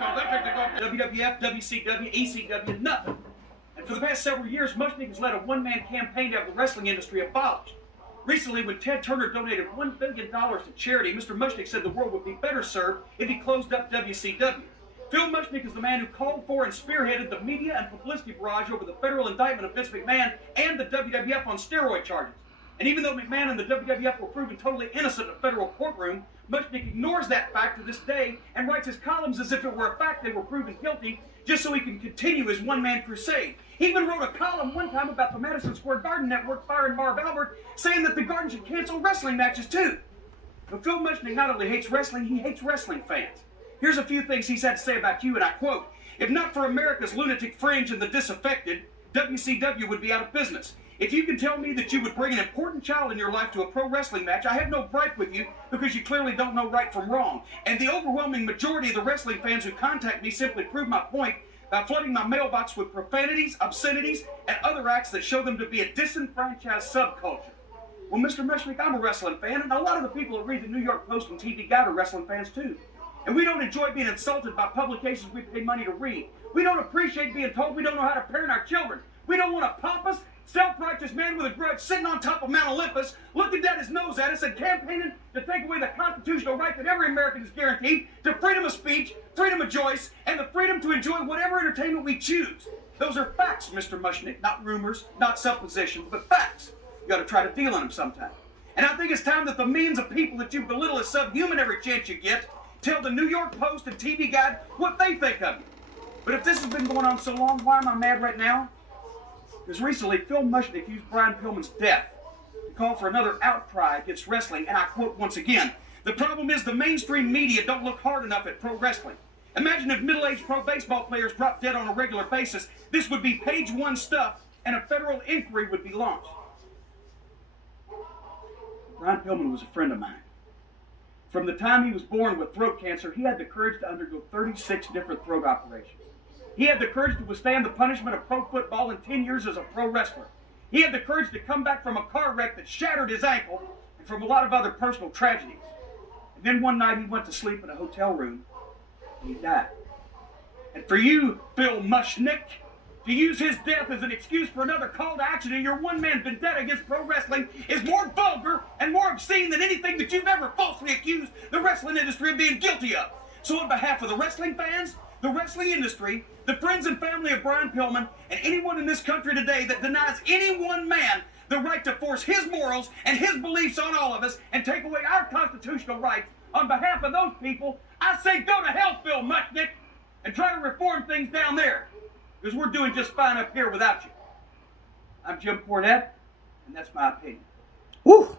WWF, WCW, ECW, nothing. And for the past several years, Mushnick has led a one-man campaign to have the wrestling industry abolished. Recently, when Ted Turner donated $1 billion to charity, Mr. Mushnick said the world would be better served if he closed up WCW. Phil Mushnick is the man who called for and spearheaded the media and publicity barrage over the federal indictment of Vince McMahon and the WWF on steroid charges. And even though McMahon and the WWF were proven totally innocent in a federal courtroom, Mushnick ignores that fact to this day and writes his columns as if it were a fact they were proven guilty, just so he can continue his one-man crusade. He even wrote a column one time about the Madison Square Garden Network firing Marv Albert, saying that the Garden should cancel wrestling matches too. But Phil Mushnick not only hates wrestling, he hates wrestling fans. Here's a few things he's had to say about you, and I quote, "If not for America's lunatic fringe and the disaffected, WCW would be out of business. If you can tell me that you would bring an important child in your life to a pro wrestling match, I have no gripe with you because you clearly don't know right from wrong. And the overwhelming majority of the wrestling fans who contact me simply prove my point by flooding my mailbox with profanities, obscenities, and other acts that show them to be a disenfranchised subculture." Well, Mr. Mushnick, I'm a wrestling fan, and a lot of the people that read the New York Post and TV Guide are wrestling fans too. And we don't enjoy being insulted by publications we pay money to read. We don't appreciate being told we don't know how to parent our children. We don't want a pompous, self-righteous man with a grudge sitting on top of Mount Olympus, looking down his nose at us and campaigning to take away the constitutional right that every American is guaranteed to freedom of speech, freedom of choice, and the freedom to enjoy whatever entertainment we choose. Those are facts, Mr. Mushnick, not rumors, not suppositions, but facts. You got to try to deal in them sometime. And I think it's time that the millions of people that you belittle as subhuman every chance you get tell the New York Post and TV Guide what they think of you. But if this has been going on so long, why am I mad right now? Because recently, Phil Mushnick used Brian Pillman's death to call for another outcry against wrestling, and I quote once again, "The problem is the mainstream media don't look hard enough at pro wrestling. Imagine if middle-aged pro baseball players dropped dead on a regular basis. This would be page one stuff, and a federal inquiry would be launched." Brian Pillman was a friend of mine. From the time he was born with throat cancer, he had the courage to undergo 36 different throat operations. He had the courage to withstand the punishment of pro football in 10 years as a pro wrestler. He had the courage to come back from a car wreck that shattered his ankle and from a lot of other personal tragedies. And then one night he went to sleep in a hotel room and he died. And for you, Phil Mushnick, to use his death as an excuse for another call to action in your one-man vendetta against pro wrestling is more vulgar and more obscene than anything that you've ever falsely accused the wrestling industry of being guilty of. So on behalf of the wrestling fans, the wrestling industry, the friends and family of Brian Pillman, and anyone in this country today that denies any one man the right to force his morals and his beliefs on all of us and take away our constitutional rights, on behalf of those people, I say go to hell, Phil Mushnick, and try to reform things down there. Because we're doing just fine up here without you. I'm Jim Cornette, and that's my opinion. Woo!